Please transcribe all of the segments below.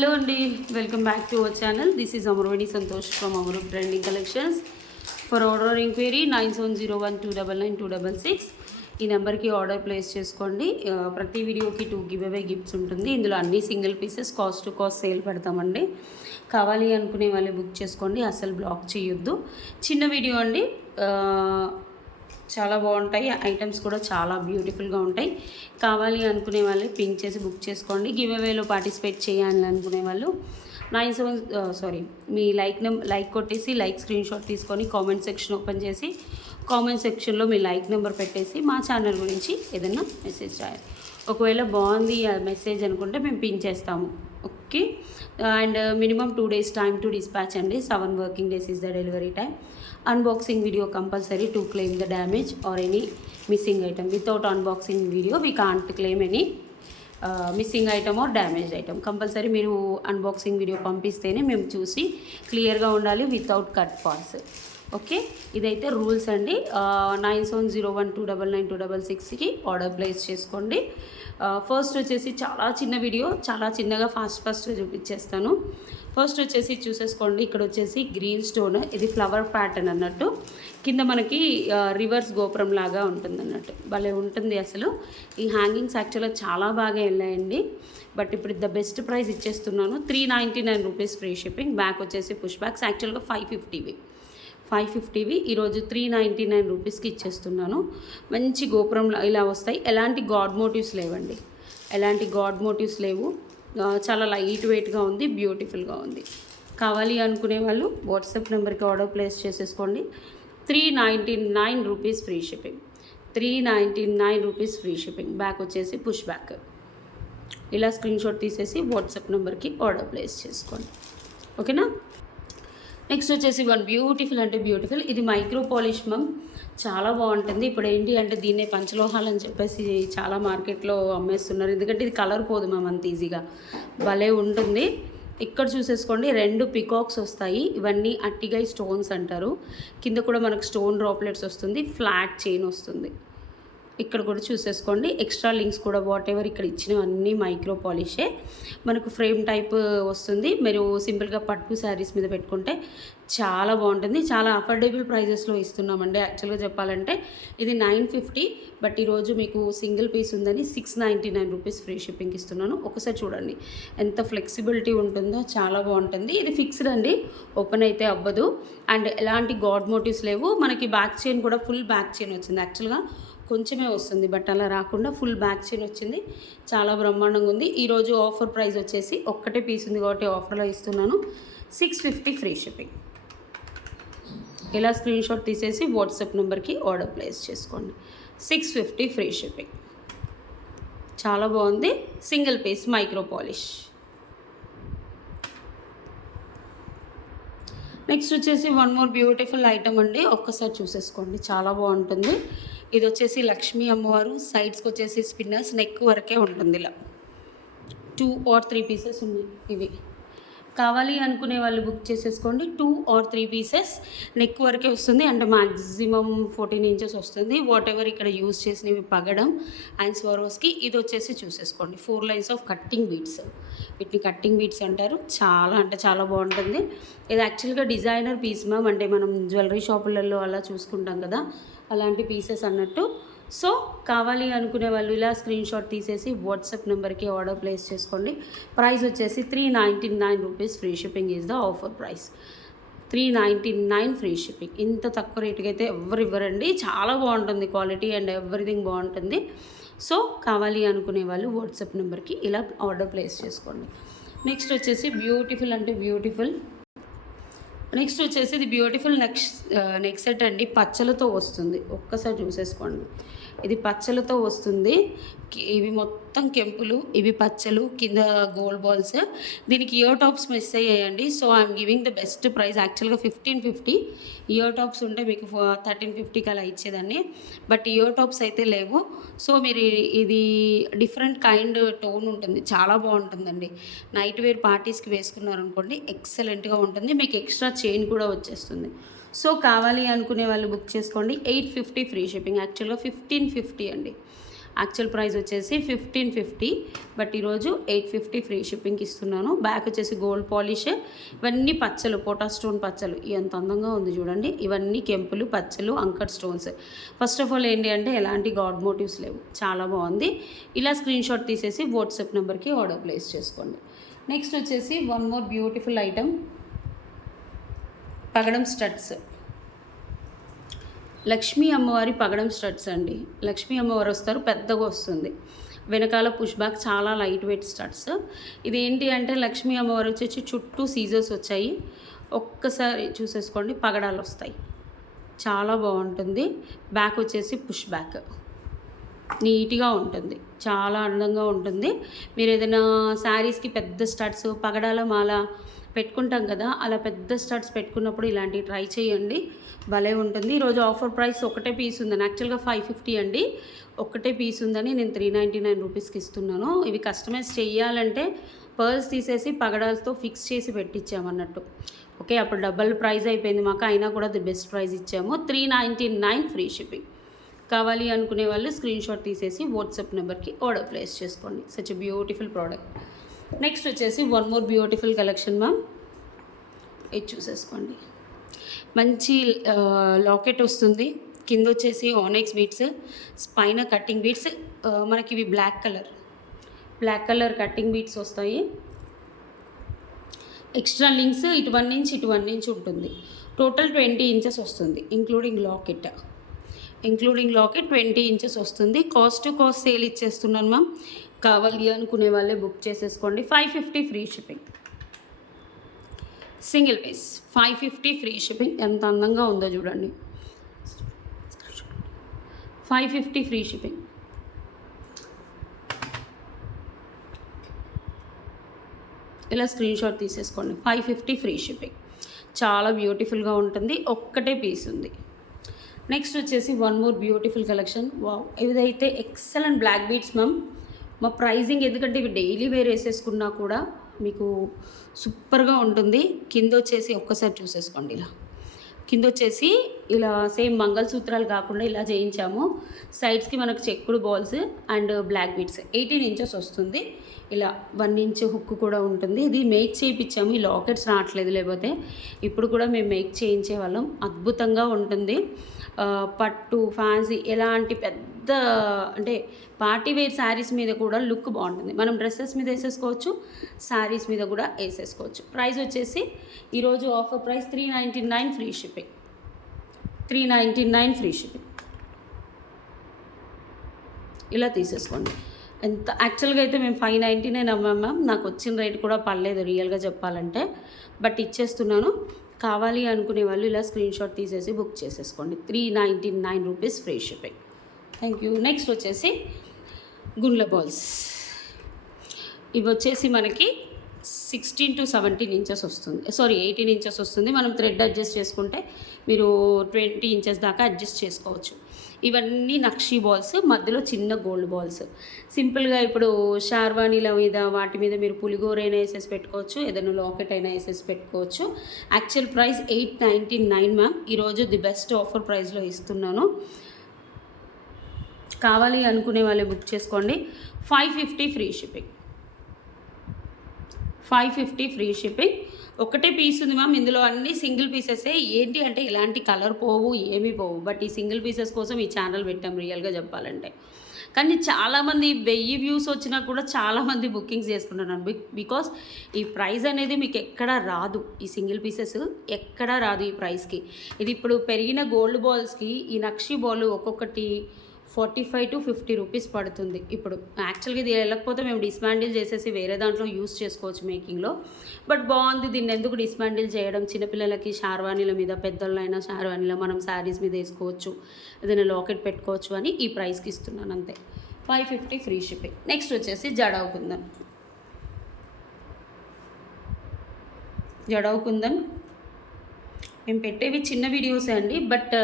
Hello అండి, welcome back to our channel. This is Amaraveni Santhosh from Amaru trending collections. For order enquiry 9701299266 ఈ నెంబర్కి order place చేసుకోండి. ప్రతి వీడియోకి 2 గివ్ అవే గిఫ్ట్స్ ఉంటుంది. ఇందులో అన్ని single pieces cost to cost sale పెడతామండి. కావాలి అనుకునే వాళ్ళు బుక్ చేసుకోండి, అసలు బ్లాక్ చేయొద్దు. చిన్న వీడియో అండి, చాలా బాగుంటాయి. ఐటమ్స్ కూడా చాలా బ్యూటిఫుల్గా ఉంటాయి. కావాలి అనుకునే వాళ్ళు పింక్ చేసి బుక్ చేసుకోండి. గివ్ అవేలో పార్టిసిపేట్ చేయాలి అనుకునే వాళ్ళు మీ లైక్ కొట్టేసి లైక్ స్క్రీన్ షాట్ తీసుకొని కామెంట్ సెక్షన్ ఓపెన్ చేసి కామెంట్ సెక్షన్లో మీ లైక్ నెంబర్ పెట్టేసి మా ఛానల్ గురించి ఏదైనా మెసేజ్ రాయాలి. ఒకవేళ బాగుంది ఆ మెసేజ్ అనుకుంటే మేము పిన్ చేస్తాము. Okay, and minimum 2 days time to dispatch అండి. 7 working days is the delivery time. Unboxing video compulsory to claim the damage or any missing item. Without unboxing video we can't claim any missing item or damage item. Compulsory మీరు unboxing video పంపిస్తేనే మేము చూసి క్లియర్గా ఉండాలి, without cut parts. Okay, ఇదైతే rules అండి. 9701299266కి order place చేసుకోండి. First వచ్చేసి చాలా చిన్న వీడియో, చాలా చిన్నగా ఫాస్ట్ చూపించేస్తాను. ఫస్ట్ వచ్చేసి చూసేసుకోండి. ఇక్కడ వచ్చేసి గ్రీన్ స్టోన్, ఇది ఫ్లవర్ ప్యాటర్న్ అన్నట్టు. కింద మనకి రివర్స్ గోపురం లాగా ఉంటుంది అన్నట్టు, భలే ఉంటుంది అసలు. ఈ హ్యాంగింగ్స్ యాక్చువల్గా చాలా బాగా వెళ్ళాయండి, బట్ ఇప్పుడు ద బెస్ట్ ప్రైస్ ఇచ్చేస్తున్నాను. 399 రూపీస్ ఫ్రీ షిప్పింగ్. బ్యాక్ వచ్చేసి పుష్ బ్యాక్స్ యాక్చువల్గా 550వి ఈరోజు 399 రూపీస్కి ఇచ్చేస్తున్నాను. మంచి గోపురంలో ఇలా వస్తాయి. ఎలాంటి గాడ్ మోటివ్స్ లేవండి, ఎలాంటి గాడ్ మోటివ్స్ లేవు. చాలా లైట్ వెయిట్గా ఉంది, బ్యూటిఫుల్గా ఉంది. కావాలి అనుకునే వాళ్ళు వాట్సాప్ నెంబర్కి ఆర్డర్ ప్లేస్ చేసేసుకోండి. 399 rupees free shipping. 399 rupees free shipping. Back వచ్చేసి పుష్ బ్యాక్. ఇలా స్క్రీన్ షాట్ తీసేసి వాట్సాప్ నెంబర్కి ఆర్డర్ ప్లేస్ చేసుకోండి. ఓకేనా. నెక్స్ట్ వచ్చేసి వన్ బ్యూటిఫుల్ అంటే బ్యూటిఫుల్, ఇది మైక్రో పాలిష్ మమ్, చాలా బాగుంటుంది. ఇప్పుడు ఏంటి అంటే దీన్నే పంచలోహాలు అని చెప్పేసి చాలా మార్కెట్లో అమ్మేస్తున్నారు, ఎందుకంటే ఇది కలర్ పోదు మ్యామ్ అంత ఈజీగా. భలే ఉంటుంది. ఇక్కడ చూసేసుకోండి, 2 పికాక్స్ వస్తాయి. ఇవన్నీ అట్టిగై స్టోన్స్ అంటారు. కింద కూడా మనకు స్టోన్ డ్రాప్లెట్స్ వస్తుంది, ఫ్లాట్ చైన్ వస్తుంది. ఇక్కడ కూడా చూసేసుకోండి. ఎక్స్ట్రా లింక్స్ కూడా వాట్ ఎవర్ ఇక్కడ ఇచ్చినవన్నీ మైక్రో పాలిషే. మనకు ఫ్రేమ్ టైప్ వస్తుంది. మీరు సింపుల్గా పట్టు శారీస్ మీద పెట్టుకుంటే చాలా బాగుంటుంది. చాలా అఫోర్డబుల్ ప్రైజెస్లో ఇస్తున్నామండి. యాక్చువల్గా చెప్పాలంటే ఇది 950, బట్ ఈరోజు మీకు సింగిల్ పీస్ ఉందని 699 రూపీస్ ఫ్రీ షిప్పింగ్ ఇస్తున్నాను. ఒకసారి చూడండి ఎంత ఫ్లెక్సిబిలిటీ ఉంటుందో, చాలా బాగుంటుంది. ఇది ఫిక్స్డ్ అండి, ఓపెన్ అయితే అవ్వదు. అండ్ ఎలాంటి గాడ్ మోటివ్స్ లేవు. మనకి బ్యాక్ చైన్ కూడా ఫుల్ బ్యాక్ చైన్ వచ్చింది. యాక్చువల్గా కొంచెమే వస్తుంది, బట్ అలా రాకుండా ఫుల్ బ్యాక్ చైన్ వచ్చింది. చాలా బ్రహ్మాండంగా ఉంది. ఈరోజు ఆఫర్ ప్రైస్ వచ్చేసి ఒక్కటే పీస్ ఉంది కాబట్టి ఆఫర్లో ఇస్తున్నాను. 650 ఫ్రీ షిప్పింగ్. ఇలా స్క్రీన్ షాట్ తీసేసి వాట్సాప్ నెంబర్కి ఆర్డర్ ప్లేస్ చేసుకోండి. 650 ఫ్రీ షిప్పింగ్. చాలా బాగుంది. Single piece micro polish. Next వచ్చేసి వన్ మోర్ బ్యూటిఫుల్ ఐటమ్ అండి, ఒక్కసారి చూసేసుకోండి, చాలా బాగుంటుంది. ఇది వచ్చేసి లక్ష్మీ అమ్మవారు. సైడ్స్కి వచ్చేసి స్పిన్నర్స్, నెక్ వరకే ఉంటుంది. ఇలా 2 or 3 పీసెస్ ఉన్నాయి ఇవి. కావాలి అనుకునే వాళ్ళు బుక్ చేసేసుకోండి. 2 or 3 పీసెస్ నెక్ వరకే వస్తుంది, అంటే మ్యాక్సిమం 14 inches వస్తుంది. వాట్ ఎవర్ ఇక్కడ యూజ్ చేసినవి పగడం అండ్ స్వరోస్కి. ఇది వచ్చేసి చూసేసుకోండి 4 lines ఆఫ్ కట్టింగ్ బీడ్స్. వీటిని కట్టింగ్ బీడ్స్ అంటారు. చాలా అంటే చాలా బాగుంటుంది. ఇది యాక్చువల్గా డిజైనర్ పీస్ మ్యామ్, అంటే మనం జ్యువెలరీ షాపులలో అలా చూసుకుంటాం కదా, అలాంటి పీసెస్ అన్నట్టు. సో కావాలి అనుకునే వాళ్ళు ఇలా స్క్రీన్ షాట్ తీసేసి వాట్సాప్ నెంబర్కి ఆర్డర్ ప్లేస్ చేసుకోండి. ప్రైస్ వచ్చేసి 399 rupees free shipping is the offer price. 399 free shipping. ఇంత తక్కువ రేటుకి అయితే ఎవరు ఇవ్వరండి. చాలా బాగుంటుంది క్వాలిటీ అండ్ ఎవ్రీథింగ్ బాగుంటుంది. సో కావాలి అనుకునే వాళ్ళు వాట్సాప్ నెంబర్కి ఇలా ఆర్డర్ ప్లేస్ చేసుకోండి. నెక్స్ట్ వచ్చేసి బ్యూటిఫుల్ అంటే బ్యూటిఫుల్. నెక్స్ట్ వచ్చేసి ఇది బ్యూటిఫుల్ నెక్ సెట్ అండి, పచ్చలతో వస్తుంది. ఒక్కసారి చూసేసుకోండి, ఇది పచ్చలతో వస్తుంది. ఇవి మొత్తం కెంపులు, ఇవి పచ్చలు, కింద గోల్డ్ బాల్స్. దీనికి ఇయర్ టాప్స్ మిస్ అయ్యాయండి. So I'm giving the best price. యాక్చువల్గా 1550, ఇయర్ టాప్స్ ఉంటే మీకు 1350కి అలా ఇచ్చేదాన్ని, బట్ ఇయర్ టాప్స్ అయితే లేవు. సో మీరు ఇది డిఫరెంట్ కైండ్ టోన్ ఉంటుంది, చాలా బాగుంటుందండి. నైట్ వేర్ పార్టీస్కి వేసుకున్నారనుకోండి ఎక్సలెంట్గా ఉంటుంది. మీకు ఎక్స్ట్రా చైన్ కూడా వచ్చేస్తుంది. సో కావాలి అనుకునే వాళ్ళు బుక్ చేసుకోండి. 850 ఫ్రీ షిప్పింగ్. యాక్చువల్గా 1550 అండి. యాక్చువల్ ప్రైస్ వచ్చేసి 1550, బట్ ఈరోజు 850 ఫ్రీ షిప్పింగ్కి ఇస్తున్నాను. బ్యాక్ వచ్చేసి గోల్డ్ పాలిష్, ఇవన్నీ పచ్చలు, పోటా స్టోన్ పచ్చలు, ఎంత అందంగా ఉంది చూడండి. ఇవన్నీ కెంపులు, పచ్చలు, అంకర్ స్టోన్స్. ఫస్ట్ ఆఫ్ ఆల్ ఏంటి అంటే ఎలాంటి గాడ్ మోటివ్స్ లేవు, చాలా బాగుంది. ఇలా స్క్రీన్ షాట్ తీసేసి వాట్సాప్ నెంబర్కి ఆర్డర్ ప్లేస్ చేసుకోండి. నెక్స్ట్ వచ్చేసి వన్ మోర్ బ్యూటిఫుల్ ఐటమ్, పగడం స్టడ్స్. లక్ష్మీ అమ్మవారి పగడం స్టడ్స్ అండి. లక్ష్మీ అమ్మవారు వస్తారు, పెద్దగా వస్తుంది, వెనకాల పుష్ బ్యాక్, చాలా లైట్ వెయిట్ స్టడ్స్. ఇదేంటి అంటే లక్ష్మీ అమ్మవారు వచ్చేసి చుట్టూ సీజర్స్ వచ్చాయి, ఒక్కసారి చూసేసుకోండి, పగడాలు వస్తాయి, చాలా బాగుంటుంది. బ్యాక్ వచ్చేసి పుష్ బ్యాక్, నీట్గా ఉంటుంది, చాలా అందంగా ఉంటుంది. మీరు ఏదైనా శారీస్కి పెద్ద స్టడ్స్, పగడాల మాల పెట్టుకుంటాం కదా, అలా పెద్ద స్టడ్స్ పెట్టుకున్నప్పుడు ఇలాంటివి ట్రై చేయండి, భలే ఉంటుంది. ఈరోజు ఆఫర్ ప్రైస్ ఒకటే పీస్ ఉందని, యాక్చువల్గా 550 అండి, ఒక్కటే పీస్ ఉందని నేను 399 రూపీస్కి ఇస్తున్నాను. ఇవి కస్టమైజ్ చేయాలంటే పర్ల్స్ తీసేసి పగడాలతో ఫిక్స్ చేసి పెట్టించామన్నట్టు. ఓకే, అప్పుడు డబల్ ప్రైస్ అయిపోయింది మాకు, అయినా కూడా ది బెస్ట్ ప్రైస్ ఇచ్చాము. 399 ఫ్రీ షిప్పింగ్. కావాలి అనుకునే వాళ్ళు స్క్రీన్ షాట్ తీసేసి వాట్సాప్ నెంబర్కి ఆర్డర్ ప్లేస్ చేసుకోండి. Such beautiful product. నెక్స్ట్ వచ్చేసి one more beautiful collection ma'am, ఇది చూసేసుకోండి. మంచి లాకెట్ వస్తుంది, కింద వచ్చేసి ఆనెక్స్ బీట్స్, పైన కట్టింగ్ బీట్స్, మనకి ఇవి బ్లాక్ కలర్ కట్టింగ్ బీట్స్ వస్తాయి. ఎక్స్ట్రా లింక్స్ ఇటు 1 ఇంచ్ ఇటు 1 ఇంచ్ ఉంటుంది. టోటల్ 20 ఇంచెస్ వస్తుంది, ఇంక్లూడింగ్ లాకెట్ 20 ఇంచెస్ వస్తుంది. కాస్ట్ సేల్ ఇచ్చేస్తున్నాను మ్యామ్, కావాలి అనుకునే వాళ్ళే బుక్ చేసేసుకోండి. 550 free shipping, single piece 550 free shipping. ఎంత అందంగా ఉందో చూడండి, 550 ఫ్రీ షిప్పింగ్. ఇలా స్క్రీన్ షాట్ తీసేసుకోండి, 550 ఫ్రీ షిప్పింగ్, చాలా బ్యూటిఫుల్గా ఉంటుంది, ఒక్కటే పీస్ ఉంది. నెక్స్ట్ వచ్చేసి one more beautiful collection. Wow, ఇదైతే ఎక్సలెంట్ బ్లాక్ బీట్స్ మ్యామ్. మా ప్రైజింగ్ ఎందుకంటే ఇవి డైలీ వేర్ వేసేసుకున్నా కూడా మీకు సూపర్గా ఉంటుంది. కింద వచ్చేసి ఒక్కసారి చూసేసుకోండి, ఇలా కింద వచ్చేసి ఇలా సేమ్ మంగళసూత్రాలు కాకుండా ఇలా చేయించాము. సైడ్స్కి మనకు చెక్కుడు balls and black beads, 18 inches వస్తుంది. ఇలా 1 ఇంచ్ హుక్ కూడా ఉంటుంది. ఇది మేక్ చేయించాము, ఈ లాకెట్స్ రావట్లేదు, లేకపోతే ఇప్పుడు కూడా మేము మేక్ చేయించే వాళ్ళం. అద్భుతంగా ఉంటుంది. పట్టు, ఫ్యాన్సీ, ఎలాంటి పెద్ద అంటే పార్టీ వేర్ శారీస్ మీద కూడా లుక్ బాగుంటుంది. మనం డ్రెస్సెస్ మీద వేసేసుకోవచ్చు, శారీస్ మీద కూడా వేసేసుకోవచ్చు. ప్రైస్ వచ్చేసి ఈరోజు offer price 399 free shipping, 399 free shipping. ఇలా తీసేసుకోండి. ఎంత యాక్చువల్గా అయితే మేము 599 అమ్మాం మ్యామ్, నాకు వచ్చిన రేట్ కూడా పర్లేదు రియల్గా చెప్పాలంటే, బట్ ఇచ్చేస్తున్నాను. కావాలి అనుకునే వాళ్ళు ఇలా స్క్రీన్ షాట్ తీసేసి బుక్ చేసేసుకోండి. 399 rupees free shipping. Thank you. Next వచ్చేసి గుండ్ల బాల్స్. ఇవి వచ్చేసి మనకి 16 to 17 ఇంచెస్ వస్తుంది, 18 ఇంచెస్ వస్తుంది. మనం థ్రెడ్ అడ్జస్ట్ చేసుకుంటే మీరు 20 ఇంచెస్ దాకా అడ్జస్ట్ చేసుకోవచ్చు. ఇవన్నీ నక్షీ బాల్స్, మధ్యలో చిన్న గోల్డ్ బాల్స్. సింపుల్గా ఇప్పుడు షార్వానీల మీద వాటి మీద మీరు పులిగోర అయినా వేసేసి పెట్టుకోవచ్చు, ఏదైనా లాకెట్ అయినా వేసేసి పెట్టుకోవచ్చు. యాక్చువల్ ప్రైస్ 899 మ్యామ్, ఈరోజు ది బెస్ట్ ఆఫర్ ప్రైస్లో ఇస్తున్నాను. కావాలి అనుకునే వాళ్ళే బుక్ చేసుకోండి. 550 ఫ్రీ షిప్పింగ్, 550 ఫ్రీ షిప్పింగ్. ఒకటే పీస్ ఉంది మ్యామ్, ఇందులో అన్ని సింగిల్ పీసెసే. ఏంటి అంటే ఇలాంటి కలర్ పోవు, ఏమీ పోవు, బట్ ఈ సింగిల్ పీసెస్ కోసం ఈ ఛానల్ పెట్టాం రియల్గా చెప్పాలంటే. కానీ చాలామంది 1000 వ్యూస్ వచ్చినా కూడా చాలామంది బుకింగ్స్ చేసుకుంటున్నారు. బికాస్ ఈ ప్రైస్ అనేది మీకు ఎక్కడా రాదు, ఈ సింగిల్ పీసెస్ ఎక్కడా రాదు ఈ ప్రైస్కి. ఇది ఇప్పుడు పెరిగిన గోల్డ్ బాల్స్కి ఈ నక్షి బాల్ ఒక్కొక్కటి 45 to 50 రూపీస్ పడుతుంది. ఇప్పుడు యాక్చువల్గా ఇది వెళ్ళకపోతే మేము డిస్మాండిల్ చేసేసి వేరే దాంట్లో యూస్ చేసుకోవచ్చు మేకింగ్లో, బట్ బాగుంది. దీన్ని ఎందుకు డిస్మాండిల్ చేయడం, చిన్నపిల్లలకి షార్వానీల మీద, పెద్దోళ్ళైనా షార్వానీలో మనం శారీస్ మీద వేసుకోవచ్చు, ఏదైనా లాకెట్ పెట్టుకోవచ్చు అని ఈ ప్రైస్కి ఇస్తున్నాను అంతే. 550 ఫ్రీ షిప్పింగ్. నెక్స్ట్ వచ్చేసి జడావు కుందన్. జడావు కుందన్ మేము పెట్టేవి చిన్న వీడియోసే అండి, బట్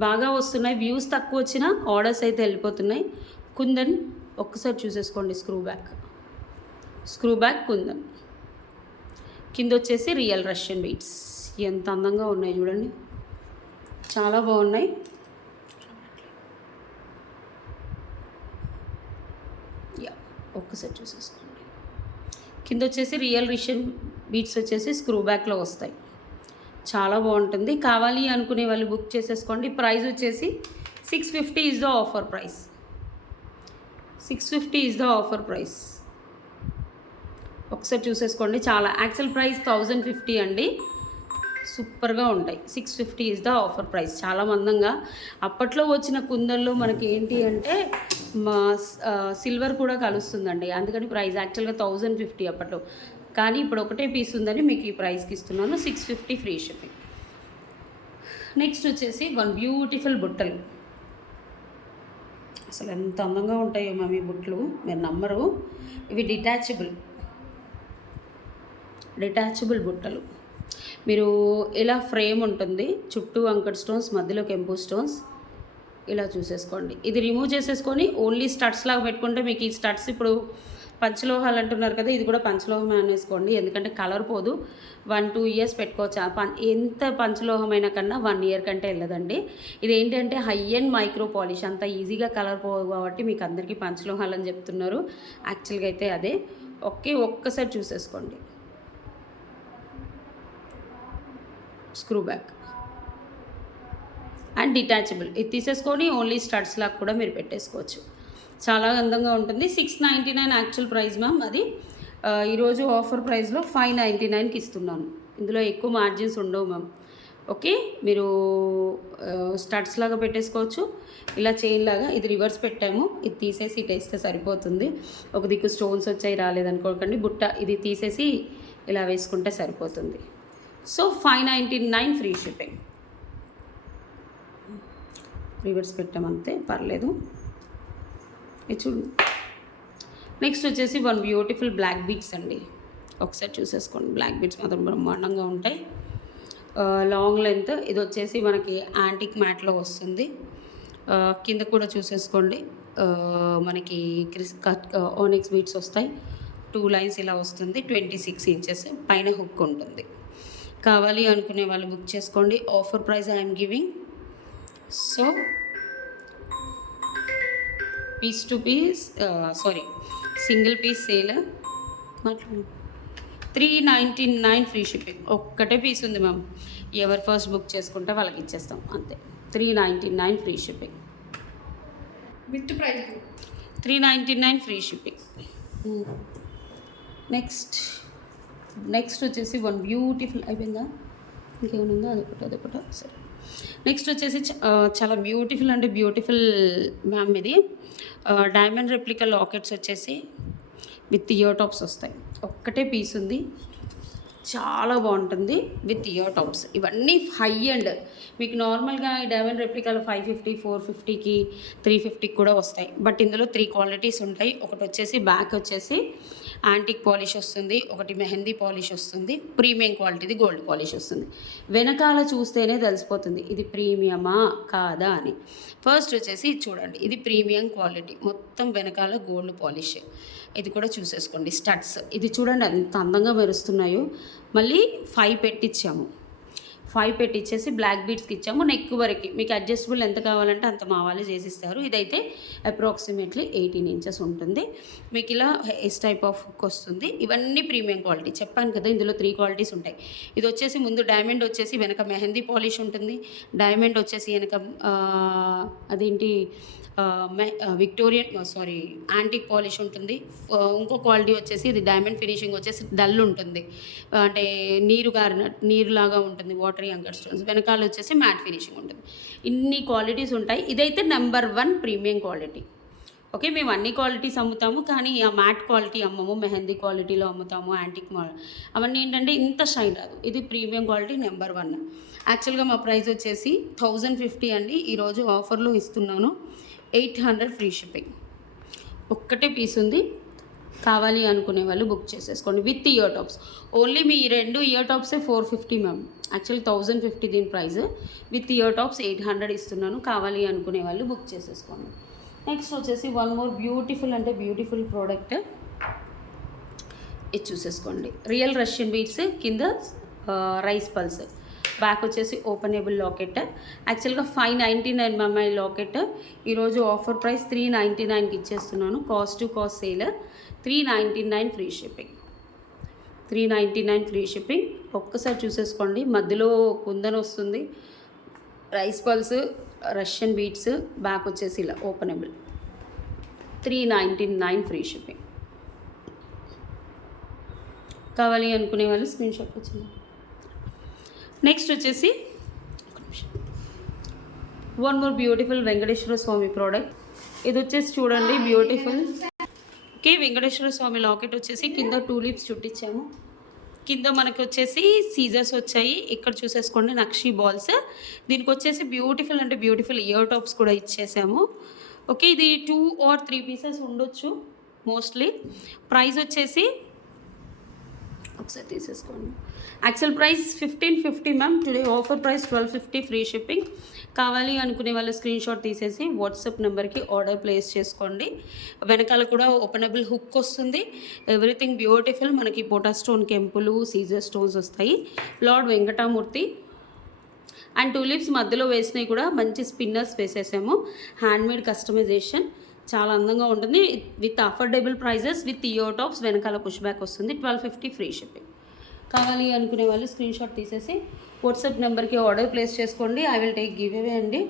బాగా వస్తున్నాయి. వ్యూస్ తక్కువ వచ్చినా ఆర్డర్స్ అయితే వెళ్ళిపోతున్నాయి. కుందన్ ఒక్కసారి చూసేసుకోండి. స్క్రూ బ్యాక్ కుందన్, కింద వచ్చేసి రియల్ రష్యన్ బీట్స్. ఎంత అందంగా ఉన్నాయి చూడండి, చాలా బాగున్నాయి. కింద వచ్చేసి రియల్ రిషన్ బీట్స్ వచ్చేసి స్క్రూ బ్యాక్లో వస్తాయి. చాలా బాగుంటుంది. కావాలి అనుకునే వాళ్ళు బుక్ చేసేసుకోండి. ప్రైస్ వచ్చేసి 650 is the offer price. 650 is the offer price. ఒకసారి చూసేసుకోండి. చాలా యాక్చువల్ ప్రైస్ 1050 అండి. సూపర్గా ఉంటాయి. 650 ఈజ్ ద ఆఫర్ ప్రైస్. చాలా మందంగా అప్పట్లో వచ్చిన కుందల్లో మనకి ఏంటి అంటే సిల్వర్ కూడా కలుస్తుందండి. అందుకని ప్రైస్ యాక్చువల్గా 1050 అప్పట్లో, కానీ ఇప్పుడు ఒకటే పీస్ ఉందని మీకు ఈ ప్రైస్కి ఇస్తున్నాను. 650 ఫ్రీ షిప్పింగ్. నెక్స్ట్ వచ్చేసి వన్ బ్యూటిఫుల్ బుట్టలు. అసలు ఎంత అందంగా ఉంటాయో మమ్మీ బుట్టలు, మీరు నమ్మరు. ఇవి డిటాచబుల్ బుట్టలు. మీరు ఇలా ఫ్రేమ్ ఉంటుంది, చుట్టూ అంకట్ స్టోన్స్, మధ్యలో కెంపు స్టోన్స్, ఇలా చూసేసుకోండి. ఇది రిమూవ్ చేసేసుకొని ఓన్లీ స్టడ్స్ లాగా పెట్టుకుంటే మీకు ఈ స్టడ్స్ ఇప్పుడు పంచలోహాలు అంటున్నారు కదా, ఇది కూడా పంచలోహం అనేసుకోండి. ఎందుకంటే కలర్ పోదు. 1-2 ఇయర్స్ పెట్టుకోవచ్చు. ఎంత పంచలోహమైన కన్నా 1 ఇయర్ కంటే వెళ్ళదండి. ఇది ఏంటంటే హై అండ్ మైక్రో పాలిష్, అంత ఈజీగా కలర్ పోదు కాబట్టి మీకు అందరికీ పంచలోహాలు అని చెప్తున్నారు. యాక్చువల్గా అయితే అదే. ఒక్కసారి చూసేసుకోండి. Screw back and detachable. ఇది తీసేసుకొని ఓన్లీ స్టడ్స్ లాగా కూడా మీరు పెట్టేసుకోవచ్చు. చాలా అందంగా ఉంటుంది. 699 యాక్చువల్ ప్రైస్ మ్యామ్. అది ఈరోజు ఆఫర్ ప్రైస్లో 599కి ఇస్తున్నాను. ఇందులో ఎక్కువ మార్జిన్స్ ఉండవు మ్యామ్. ఓకే, మీరు స్టడ్స్ లాగా పెట్టేసుకోవచ్చు. ఇలా చైన్ లాగా ఇది రివర్స్ పెట్టాము. ఇది తీసేసి ఇటు వేస్తే సరిపోతుంది. ఒక దిక్కు స్టోన్స్ వచ్చాయి రాలేదనుకోకండి. బుట్ట ఇది తీసేసి ఇలా వేసుకుంటే సరిపోతుంది. So 599 free shipping. రివర్స్ పెట్టామంతే, పర్లేదు. ఇది చూడు. నెక్స్ట్ వచ్చేసి వన్ బ్యూటిఫుల్ బ్లాక్ బీట్స్ అండి. ఒకసారి చూసేసుకోండి. బ్లాక్ బీట్స్ మాత్రం బ్రహ్మాండంగా ఉంటాయి. Long length. ఇది వచ్చేసి మనకి యాంటిక్ మ్యాట్లో వస్తుంది. కింద కూడా చూసేసుకోండి. మనకి ఓనెక్స్ బీట్స్ వస్తాయి. 2 లైన్స్ ఇలా వస్తుంది. 26 ఇంచెస్ పైన హుక్ ఉంటుంది. కావాలి అనుకునే వాళ్ళు బుక్ చేసుకోండి. Offer price I'm giving. So piece to piece single piece sale 399 free shipping. ఒక్కటే పీస్ ఉంది మ్యామ్. ఎవరు ఫస్ట్ బుక్ చేసుకుంటే వాళ్ళకి ఇచ్చేస్తాం అంతే. 399 free shipping with price. 399 free shipping. Next వచ్చేసి వన్ బ్యూటిఫుల్. అయిపోయిందా? ఇంకేమైనా ఉందా? అదొకటి సరే. నెక్స్ట్ వచ్చేసి చాలా బ్యూటిఫుల్ అంటే బ్యూటిఫుల్ మ్యామ్. ఇది డైమండ్ రెప్లికా లాకెట్స్ వచ్చేసి విత్ ఇయర్ టాప్స్ వస్తాయి. ఒక్కటే పీస్ ఉంది. చాలా బాగుంటుంది విత్ ఇయర్ టాప్స్. ఇవన్నీ హై అండ్. మీకు నార్మల్గా ఈ డైమండ్ రెప్లికాలో 550, 450కి, 350కి కూడా వస్తాయి. బట్ ఇందులో 3 క్వాలిటీస్ ఉంటాయి. ఒకటి వచ్చేసి బ్యాక్ వచ్చేసి యాంటిక్ పాలిష్ వస్తుంది, ఒకటి మెహందీ పాలిష్ వస్తుంది, ప్రీమియం క్వాలిటీది గోల్డ్ పాలిష్ వస్తుంది. వెనకాల చూస్తేనే తెలిసిపోతుంది ఇది ప్రీమియమా కాదా అని. ఫస్ట్ వచ్చేసి చూడండి, ఇది ప్రీమియం క్వాలిటీ, మొత్తం వెనకాల గోల్డ్ పాలిష్. ఇది కూడా చూసేసుకోండి. స్టడ్స్ ఇది చూడండి ఎంత అందంగా మెరుస్తున్నాయో. మళ్ళీ 5 పెట్టించాము. 5 పెట్టించేసి బ్లాక్ బీడ్స్కి ఇచ్చాము. నెక్ వరకు మీకు అడ్జస్టబుల్ ఎంత కావాలంటే అంత మా వాళ్ళు చేసిస్తారు. ఇదైతే అప్రాక్సిమేట్లీ 18 ఇంచెస్ ఉంటుంది. మీకు ఇలా ఎస్ టైప్ ఆఫ్ హుక్ వస్తుంది. ఇవన్నీ ప్రీమియం క్వాలిటీ. చెప్పాను కదా ఇందులో 3 క్వాలిటీస్ ఉంటాయి. ఇది వచ్చేసి ముందు డైమండ్ వచ్చేసి వెనక మెహందీ పాలిష్ ఉంటుంది. డైమండ్ వచ్చేసి వెనక అదేంటి యాంటిక్ పాలిష్ ఉంటుంది. ఇంకో క్వాలిటీ వచ్చేసి ఇది డైమండ్ ఫినిషింగ్ వచ్చేసి డల్ ఉంటుంది, అంటే నీరులాగా ఉంటుంది, వాటరీ అంకర్ స్టోన్స్. వెనకాల వచ్చేసి మ్యాట్ ఫినిషింగ్ ఉంటుంది. ఇన్ని క్వాలిటీస్ ఉంటాయి. ఇదైతే నెంబర్ 1 ప్రీమియం క్వాలిటీ. ఓకే, మేము అన్ని క్వాలిటీస్ అమ్ముతాము, కానీ ఆ మ్యాట్ క్వాలిటీ అమ్మము. మెహందీ క్వాలిటీలో అమ్ముతాము. యాంటిక్ అవన్నీ ఏంటంటే ఇంత షైన్ రాదు. ఇది ప్రీమియం క్వాలిటీ నెంబర్ 1. యాక్చువల్గా మా ప్రైస్ వచ్చేసి 1050 అండి. ఈరోజు ఆఫర్లో ఇస్తున్నాను 800 ఫ్రీ షిప్పింగ్. ఒక్కటే పీస్ ఉంది. కావాలి అనుకునే వాళ్ళు బుక్ చేసేసుకోండి విత్ ఇయర్ టాప్స్. ఓన్లీ మీ 2 ఇయర్ టాప్సే 450 మ్యామ్. యాక్చువల్లీ 1050 దీని ప్రైస్. విత్ ఇయర్ టాప్స్ 800 ఇస్తున్నాను. కావాలి అనుకునే వాళ్ళు బుక్ చేసేసుకోండి. నెక్స్ట్ వచ్చేసి వన్ మోర్ బ్యూటిఫుల్ అంటే బ్యూటిఫుల్ ప్రోడక్ట్. ఇది చూసేసుకోండి. రియల్ రష్యన్ బీడ్స్, కింద రైస్ పల్స్, బ్యాక్ వచ్చేసి ఓపెనబుల్ లాకెట్. యాక్చువల్గా 599 మ్యామ్ ఈ లాకెట్. ఈరోజు ఆఫర్ ప్రైస్ 399కి ఇచ్చేస్తున్నాను. Cost to cost sale 399 free shipping. 399 free shipping. ఒక్కసారి చూసేసుకోండి, మధ్యలో కుందన్ వస్తుంది, rice pearls, Russian beats, back వచ్చేసి ఇలా ఓపెనబుల్. 399 free shipping. కావాలి అనుకునే వాళ్ళు స్క్రీన్ షాట్ వచ్చింది. నెక్స్ట్ వచ్చేసి వన్ మోర్ బ్యూటిఫుల్ వెంకటేశ్వర స్వామి ప్రోడక్ట్. ఇది వచ్చేసి చూడండి బ్యూటిఫుల్. ఓకే, వెంకటేశ్వర స్వామి లాకెట్ వచ్చేసి కింద టూలిప్స్ చుట్టించాము. కింద మనకి వచ్చేసి సీజర్స్ వచ్చాయి. ఇక్కడ చూసేసుకోండి నక్షి బాల్స్. దీనికి వచ్చేసి బ్యూటిఫుల్ అంటే బ్యూటిఫుల్ ఇయర్ టాప్స్ కూడా ఇచ్చేసాము. ఓకే, ఇది 2 or 3 పీసెస్ ఉండొచ్చు మోస్ట్లీ. ప్రైస్ వచ్చేసి ఒకసారి తీసేసుకోండి. Actual price 1550 ma'am. Today offer price 1250 free shipping. కావాలి అనుకునే వాళ్ళు స్క్రీన్ షాట్ తీసేసి వాట్సాప్ నెంబర్కి ఆర్డర్ ప్లేస్ చేసుకోండి. వెనకాల కూడా ఓపెనబుల్ హుక్ వస్తుంది. Everything beautiful. మనకి పోటా స్టోన్ కెంపులు, సీజర్ స్టోన్స్ వస్తాయి. లార్డ్ వెంకటామూర్తి అండ్ టూలిప్స్ మధ్యలో వేసినవి కూడా మంచి స్పిన్నర్స్ వేసేసాము. హ్యాండ్మేడ్ కస్టమైజేషన్ చాలా అందంగా ఉంటుంది. With affordable prices, with ear tops, వెనకాల పుష్ బ్యాక్ వస్తుంది. 1250 ఫ్రీ షిప్పింగ్. కావాలి అనుకునే వాళ్ళు స్క్రీన్ షాట్ తీసేసి వాట్సాప్ నెంబర్కి ఆర్డర్ ప్లేస్ చేసుకోండి. I will take give away అండి.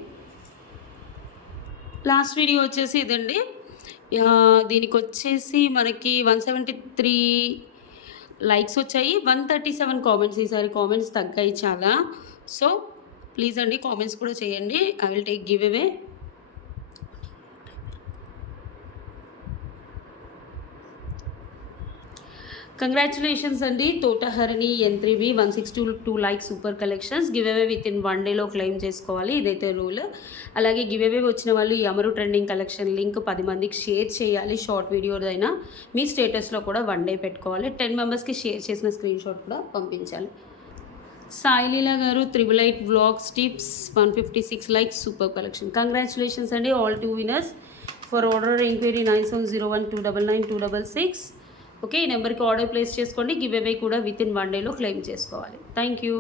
లాస్ట్ వీడియో వచ్చేసి ఇదండి. దీనికి వచ్చేసి మనకి 173 లైక్స్ వచ్చాయి, 137 కామెంట్స్. ఈసారి కామెంట్స్ తగ్గాయి చాలా. సో ప్లీజ్ అండి కామెంట్స్ కూడా చేయండి. I will take give away. Congratulations అండి. తోటహరిణి N3B 162 like super collections. Give away with in 1 డేలో క్లెయిమ్ చేసుకోవాలి, ఇదైతే రూల్. అలాగే గివ్ అవే వచ్చిన వాళ్ళు ఈ అమరు ట్రెండింగ్ కలెక్షన్ లింక్ 10 మందికి షేర్ చేయాలి. షార్ట్ వీడియోదైనా మీ స్టేటస్లో కూడా 1 డే పెట్టుకోవాలి. 10 మెంబర్స్కి షేర్ చేసిన స్క్రీన్ షాట్ కూడా పంపించాలి. సాయిలీలా గారు 888 vlogs tips 156 likes super collection. Congratulations అండి all 2 winners. For order enquiry 9701299266. Okay, ఈ నెంబర్కి ఆర్డర్ ప్లేస్ చేసుకోండి. గివ్ అవే కూడా విత్ ఇన్ 1 డేలో క్లెయిమ్ చేసుకోవాలి. Thank you.